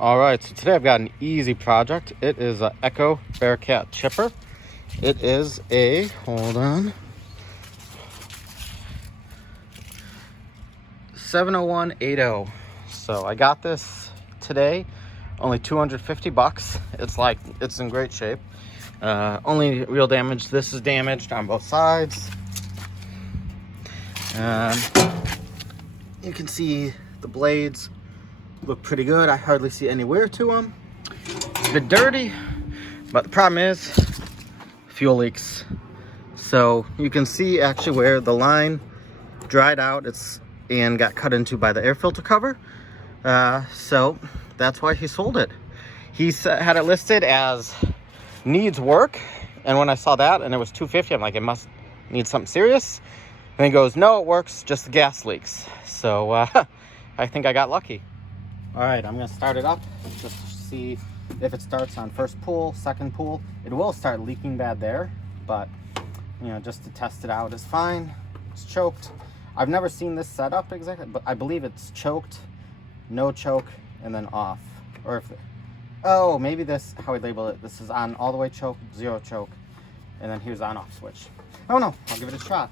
All right, so today I've got an easy project. It is a Echo Bearcat chipper. It is a, hold on, 70180. So I got this today, only 250 bucks. It's in great shape. Only real damage, this is damaged on both sides. You can see the blades look pretty good. I hardly see any wear to them. It's a bit dirty, but the problem is fuel leaks. So you can see actually where the line dried out and got cut into by the air filter cover. So that's why he sold it. He had it listed as needs work, and when I saw that and it was 250, I'm like, it must need something serious. And he goes, no, it works, just the gas leaks. So I think I got lucky. All right, I'm gonna start it up just to see if it starts on first pull, second pull. It will start leaking bad there, but just to test it out is fine. It's choked. I've never seen this setup exactly, but I believe it's choked, no choke, and then off. Or if, oh, maybe this, how we label it, this is on all the way choke, zero choke, and then here's on off switch. Oh no, I'll give it a shot.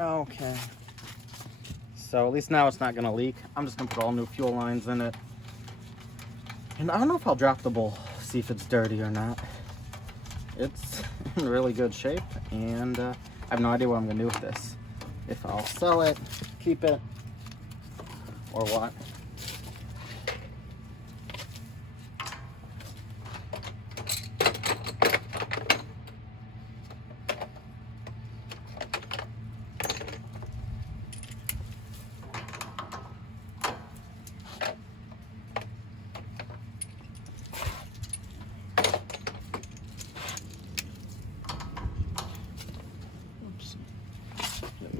Okay, so at least now it's not gonna leak. I'm just gonna put all new fuel lines in it, and I don't know if I'll drop the bowl, see if it's dirty or not. It's in really good shape, and I have no idea what I'm gonna do with this, if I'll sell it, keep it, or what.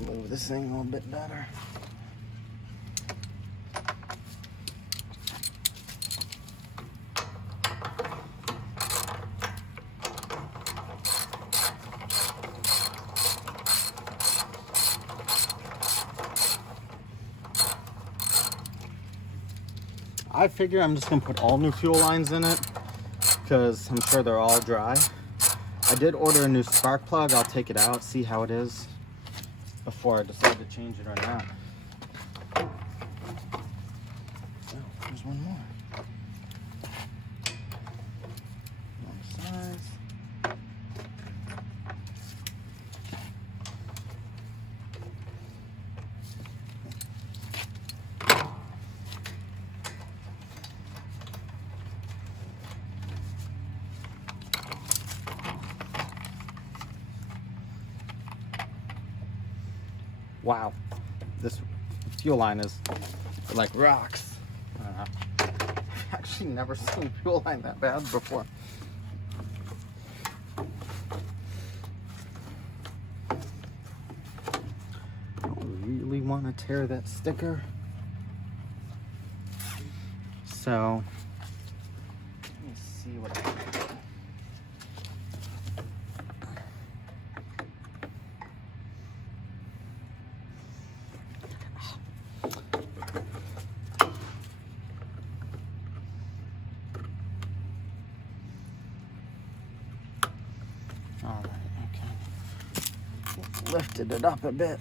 Move this thing a little bit better. I figure I'm just gonna put all new fuel lines in it because I'm sure they're all dry. I did order a new spark plug. I'll take it out, see how it is before I decide to change it or not. Oh, there's one more. Wrong size. Wow, this fuel line is like rocks. I've actually never seen fuel line that bad before. want to tear that sticker. So let me see what I can do. All right, okay. Lifted it up a bit.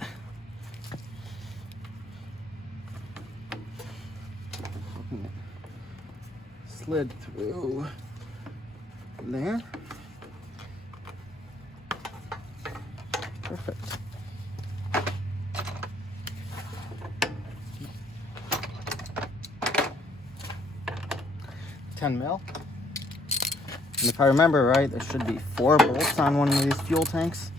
Slid through there. Perfect. $10 mil. And if I remember right, there should be 4 bolts on one of these fuel tanks.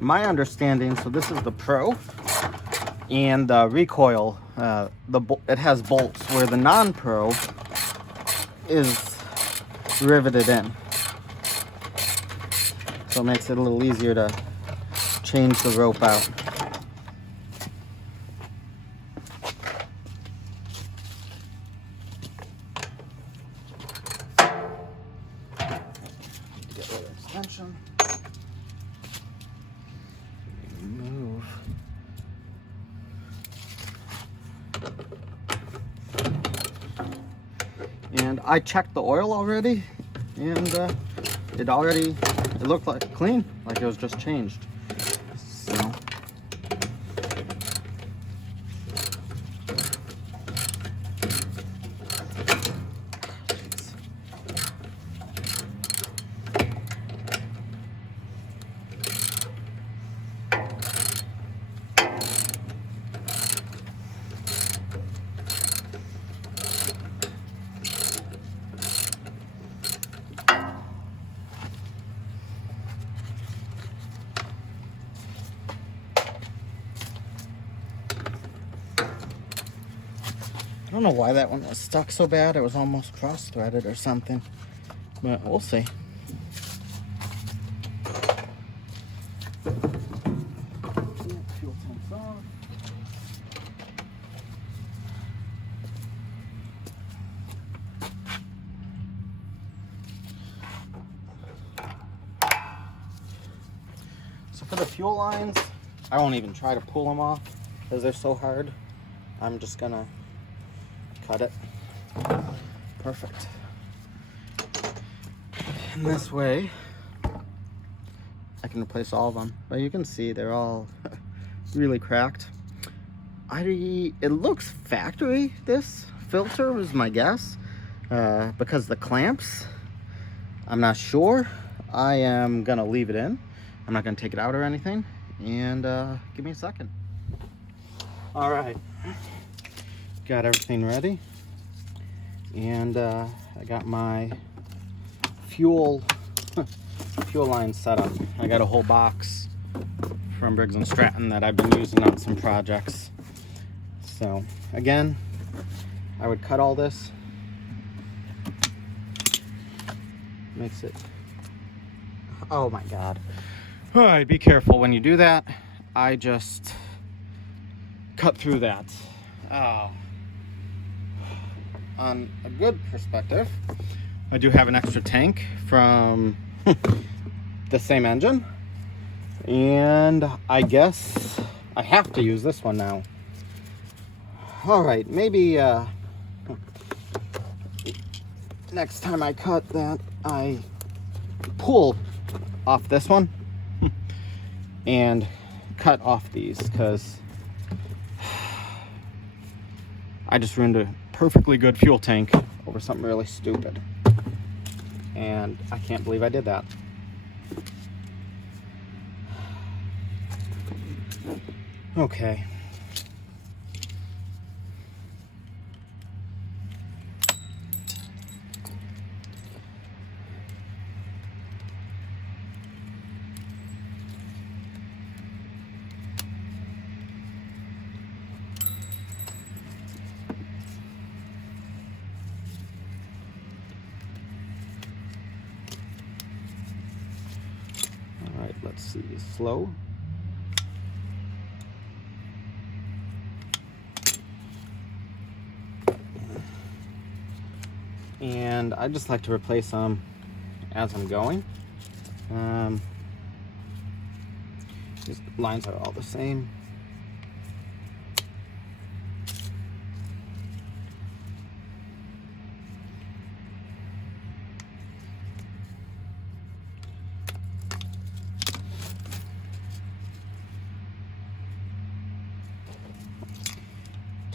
My understanding, so this is the Pro, and the recoil, it has bolts where the non-Pro is riveted in. So it makes it a little easier to change the rope out. Get rid of extension. Move. And I checked the oil already, and it looked like clean, like it was just changed. So I don't know why that one was stuck so bad. It was almost cross-threaded or something, but we'll see. Fuel tank's off. So for the fuel lines, I won't even try to pull them off because they're so hard. I'm just gonna cut it. Perfect. And this way, I can replace all of them. But you can see they're all really cracked. It looks factory, this filter was my guess. Because the clamps, I'm not sure. I am gonna leave it in. I'm not gonna take it out or anything. And give me a second. All right. Got everything ready, and I got my fuel line set up. I got a whole box from Briggs & Stratton that I've been using on some projects. So again, I would cut all this. Makes it, oh my God. All right, be careful when you do that. I just cut through that. Oh. On a good perspective, I do have an extra tank from the same engine, and I guess I have to use this one now. All right, maybe next time I cut that, I pull off this one and cut off these, because I just ruined a perfectly good fuel tank over something really stupid, and I can't believe I did that. Okay. see, slow. And I just like to replace them as I'm going. These lines are all the same.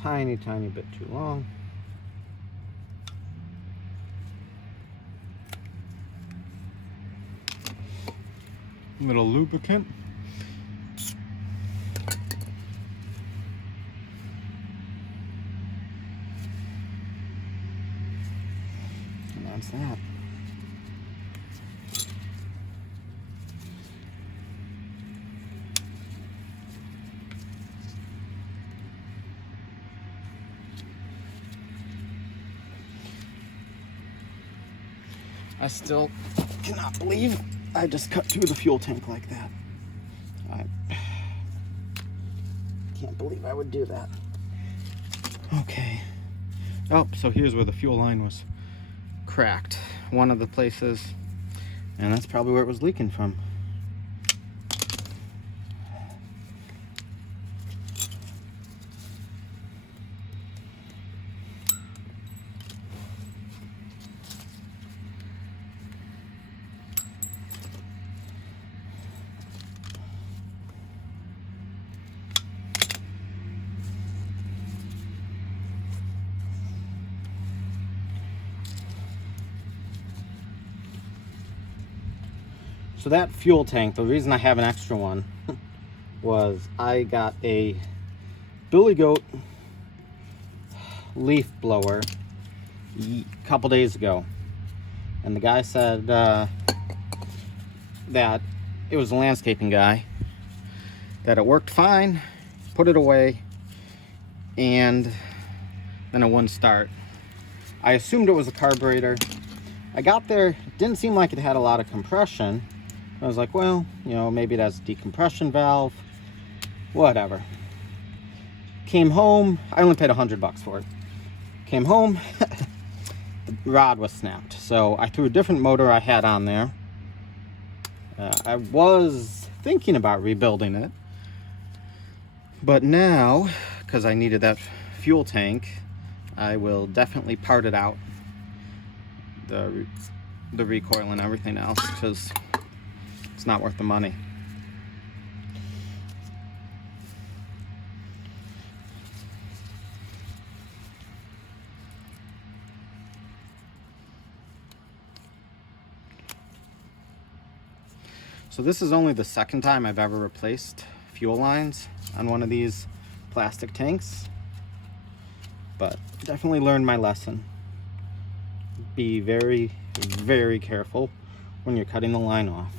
Tiny bit too long. Little lubricant. And that's that. I still cannot believe I just cut through the fuel tank like that. I can't believe I would do that. Okay. Oh, so here's where the fuel line was cracked. One of the places, and that's probably where it was leaking from. So that fuel tank, the reason I have an extra one was I got a Billy Goat leaf blower a couple days ago. And the guy said that it was a landscaping guy, that it worked fine, put it away, and then it wouldn't start. I assumed it was a carburetor. I got there, it didn't seem like it had a lot of compression. I was like, well, you know, maybe that's a decompression valve, whatever. Came home, I only paid $100 for it. Came home, the rod was snapped. So I threw a different motor I had on there. I was thinking about rebuilding it, but now, because I needed that fuel tank, I will definitely part it out, the recoil and everything else, because it's not worth the money. So this is only the second time I've ever replaced fuel lines on one of these plastic tanks, but definitely learned my lesson. Be very, very careful when you're cutting the line off.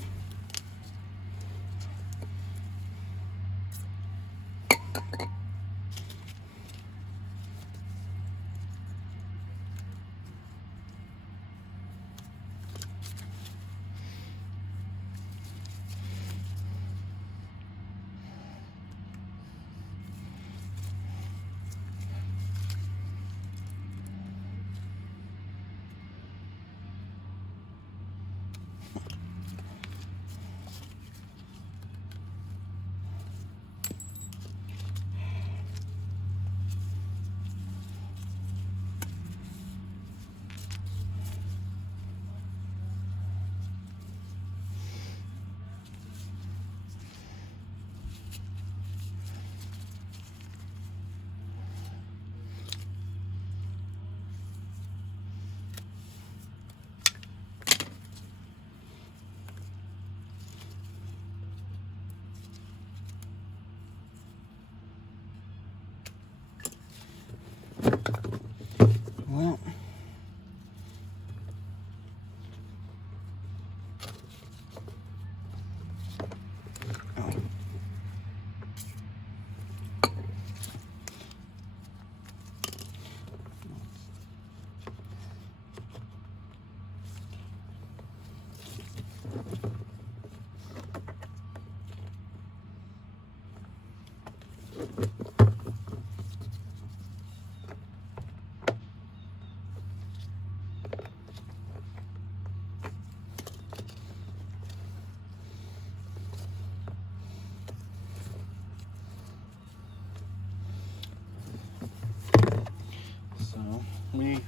we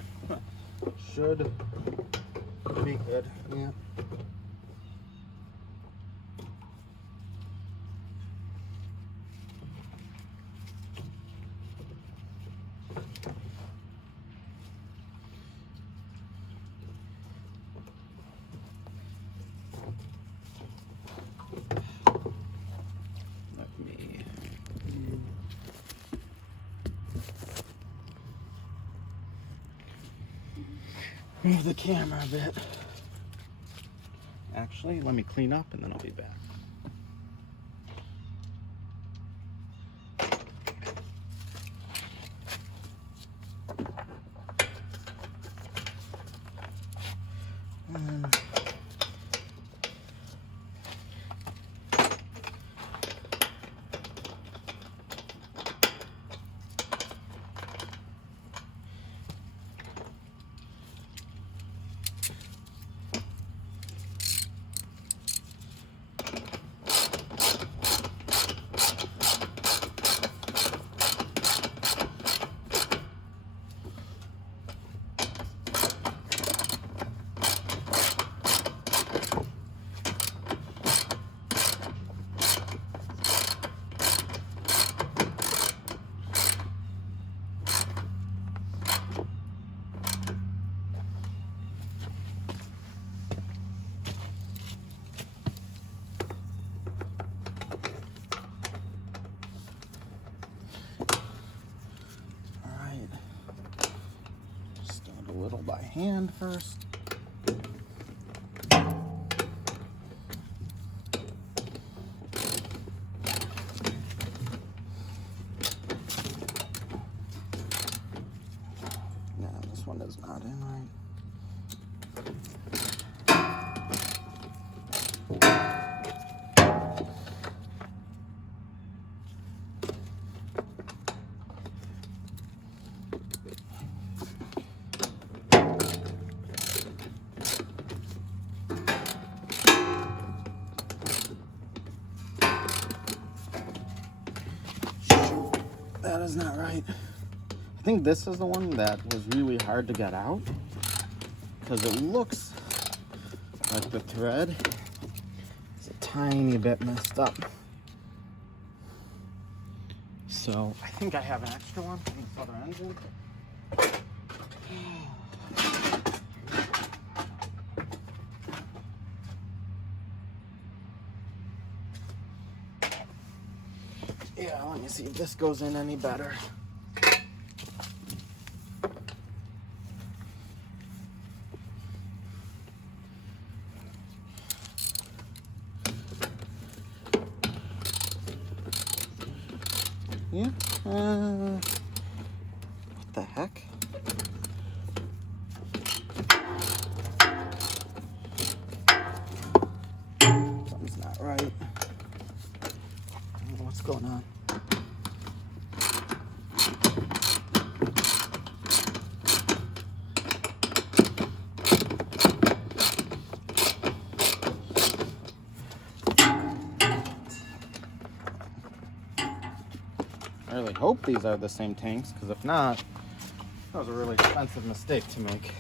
should be good. Yeah. Let me move the camera a bit. Actually, let me clean up and then I'll be back. A little by hand first. No, this one is not in right. That is not right. I think this is the one that was really hard to get out because it looks like the thread is a tiny bit messed up. So I think I have an extra one in this other engine. Yeah, let me see if this goes in any better. Yeah, what the heck? Something's not right. I don't know what's going on. I really hope these are the same tanks, because if not, that was a really expensive mistake to make.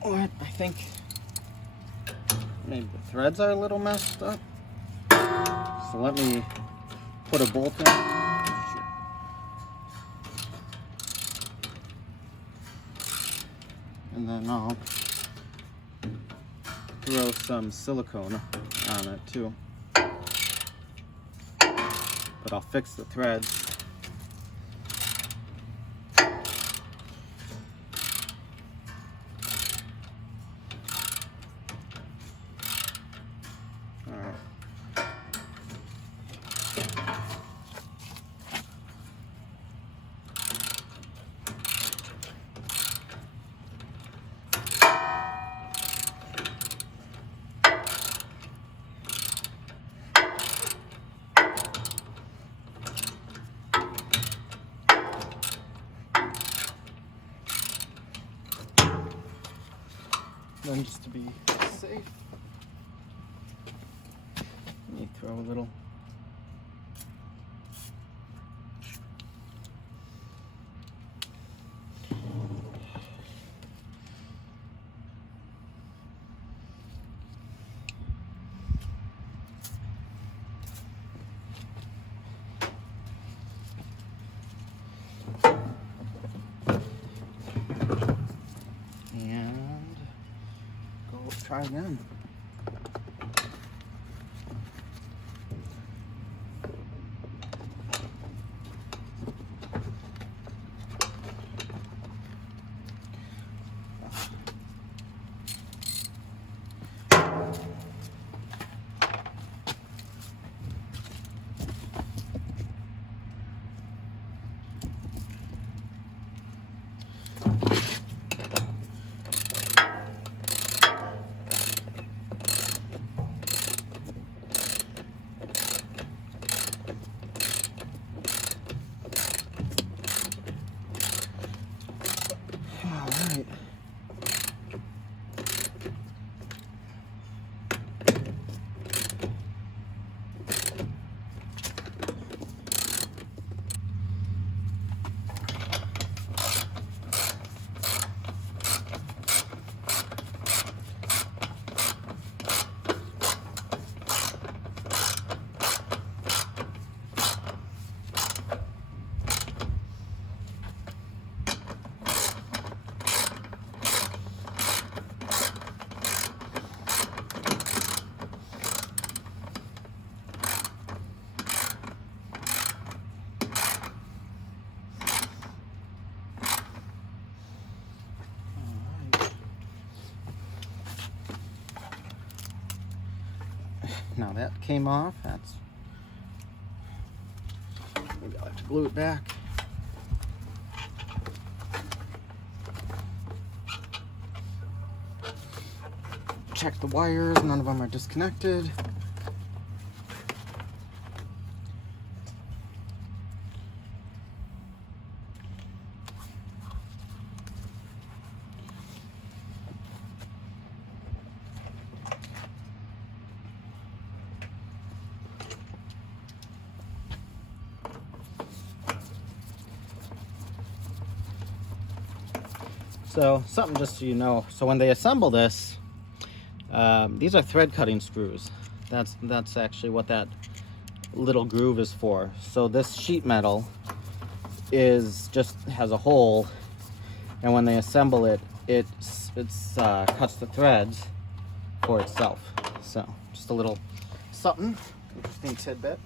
What? I think maybe the threads are a little messed up. So let me put a bolt in. And then I'll throw some silicone on it too. But I'll fix the threads. then just to be safe, let me throw a little. And go try again. Now that came off. That's maybe I'll have to glue it back. Check the wires, none of them are disconnected. So something just so you know, so when they assemble this, these are thread cutting screws. That's actually what that little groove is for. So this sheet metal just has a hole, and when they assemble it, it cuts the threads for itself. So just a little something, interesting tidbit.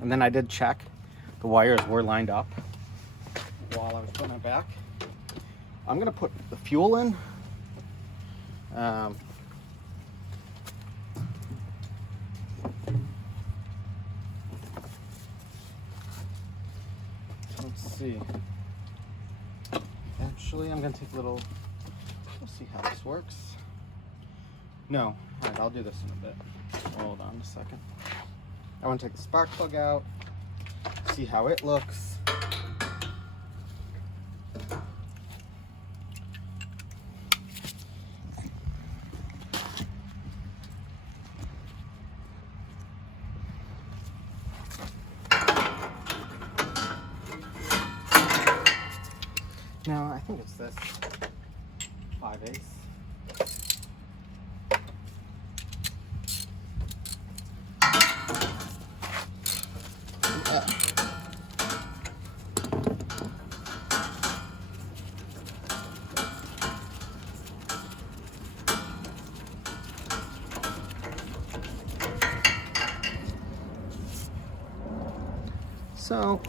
And then I did check the wires were lined up while I was putting it back. I'm gonna put the fuel in. Let's see. Actually, I'm gonna take a little, we'll see how this works. No, all right, I'll do this in a bit. Hold on a second. I want to take the spark plug out, see how it looks. Now, I think it's this 5/8. So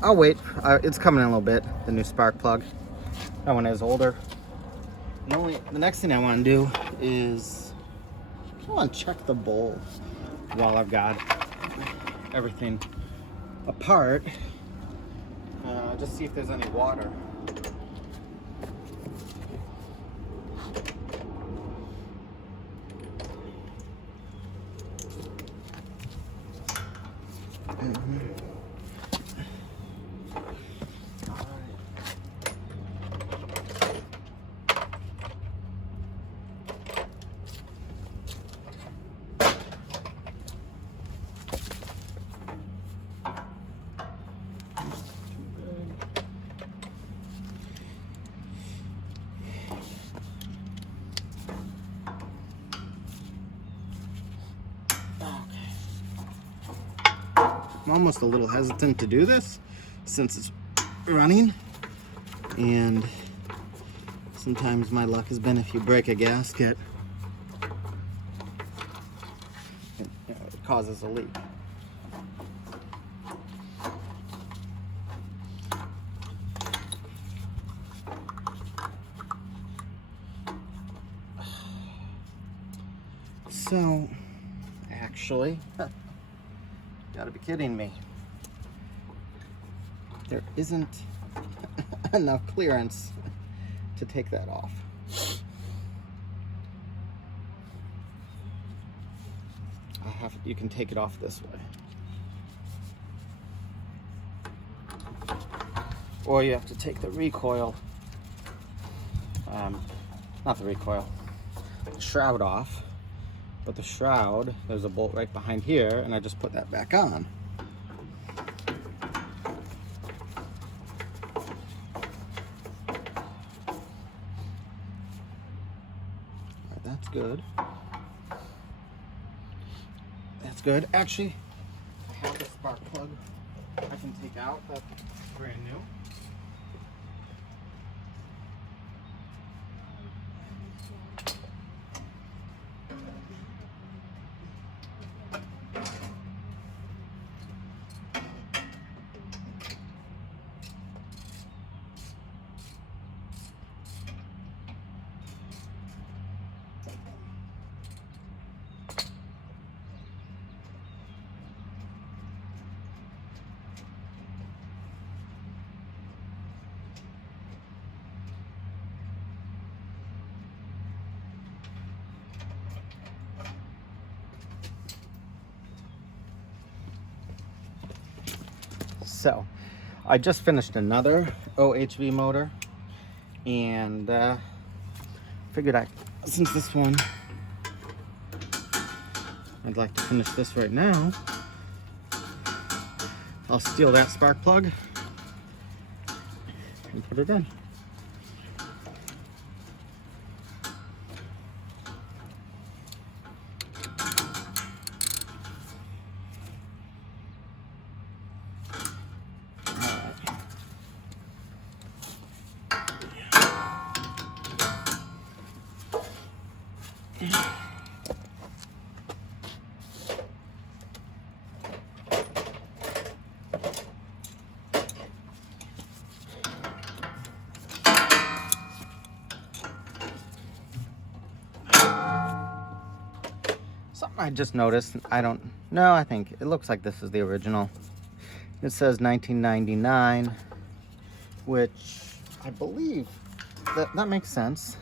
I'll wait. It's coming in a little bit, the new spark plug. That one is older. The next thing I want to do is I want to check the bowl while I've got everything apart. Just see if there's any water. I'm almost a little hesitant to do this since it's running, and sometimes my luck has been if you break a gasket, it causes a leak. So, actually, gotta be kidding me. There isn't enough clearance to take that off. You can take it off this way. Or you have to take the recoil, not the recoil, the shroud off. But the shroud, there's a bolt right behind here, and I just put that back on. Alright, that's good. That's good. Actually, I have the spark plug I can take out. That's brand new. So, I just finished another OHV motor, and figured since this one, I'd like to finish this right now. I'll steal that spark plug and put it in. Something I just noticed, I think it looks like this is the original. It says 1999, which I believe that makes sense.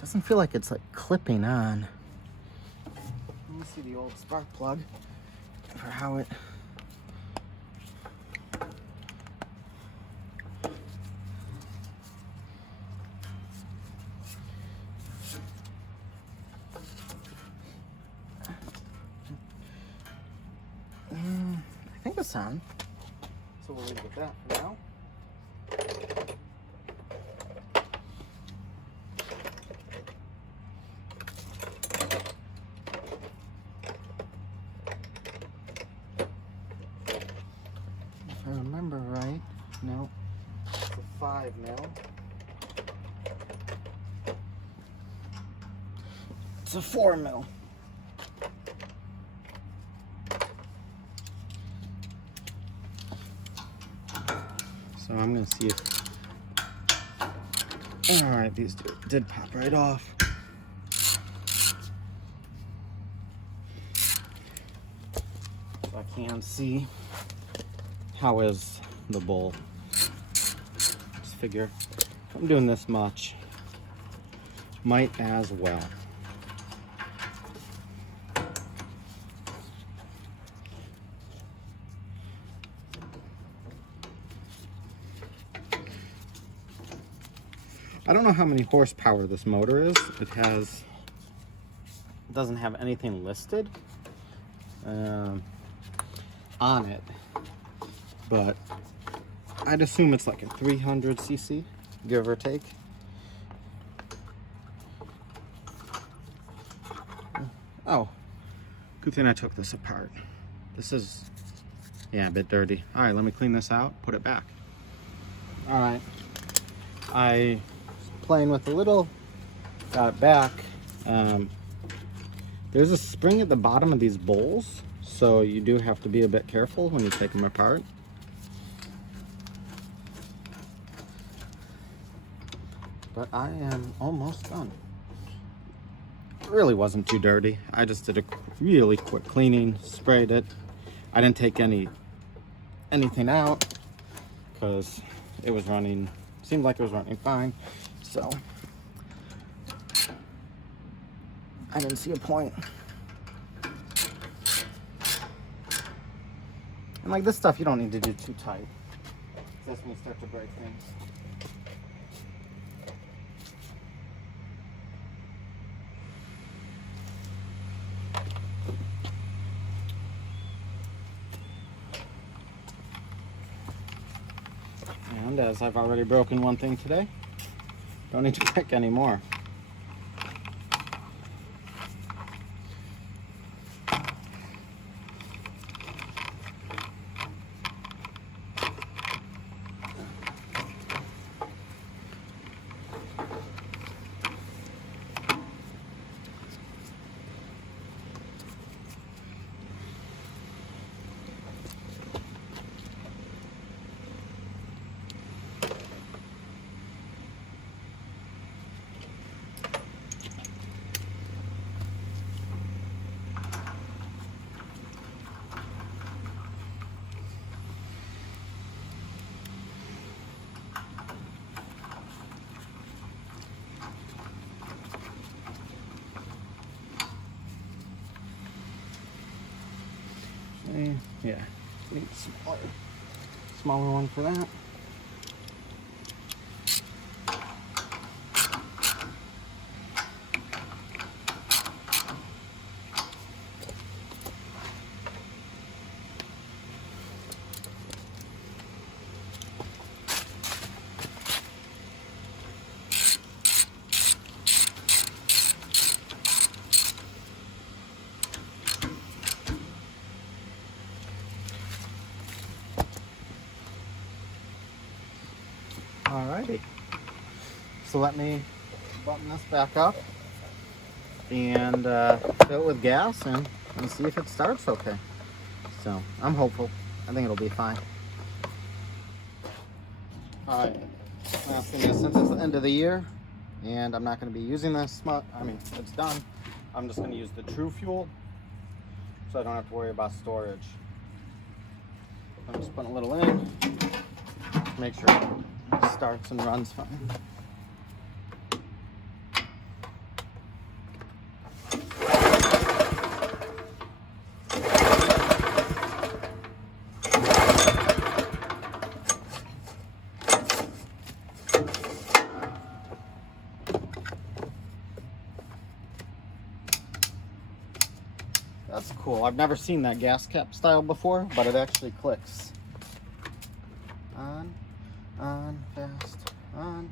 Doesn't feel like it's like clipping on. Let me see the old spark plug for how it. I think it's on, so we'll leave it with that for now. If I remember right, no, it's a 5 mil. It's a 4 mil. So I'm gonna see if, all right, these did pop right off. So I can see how is the bowl. Just figure if I'm doing this much, might as well. I don't know how many horsepower this motor is. It doesn't have anything listed on it, but I'd assume it's like a 300 cc, give or take. Oh, good thing I took this apart. This is, yeah, a bit dirty. All right, let me clean this out, put it back. All right, I was playing with a little, got it back. There's a spring at the bottom of these bowls, so you do have to be a bit careful when you take them apart. But I am almost done. It really wasn't too dirty. I just did a really quick cleaning, sprayed it. I didn't take anything out because it was running, seemed like it was running fine. So I didn't see a point. And like this stuff, you don't need to do too tight. That's when you start to break things. And as I've already broken one thing today, don't need to break any more. Yeah, need a smaller one for that. Alrighty, so let me button this back up and fill it with gas and see if it starts okay. So I'm hopeful. I think it'll be fine. Alright, last thing is, since it's the end of the year and I'm not going to be using this much, I mean it's done, I'm just going to use the True Fuel so I don't have to worry about storage. I'm just putting a little in, make sure it starts and runs fine. That's cool. I've never seen that gas cap style before, but it actually clicks. On, fast, on.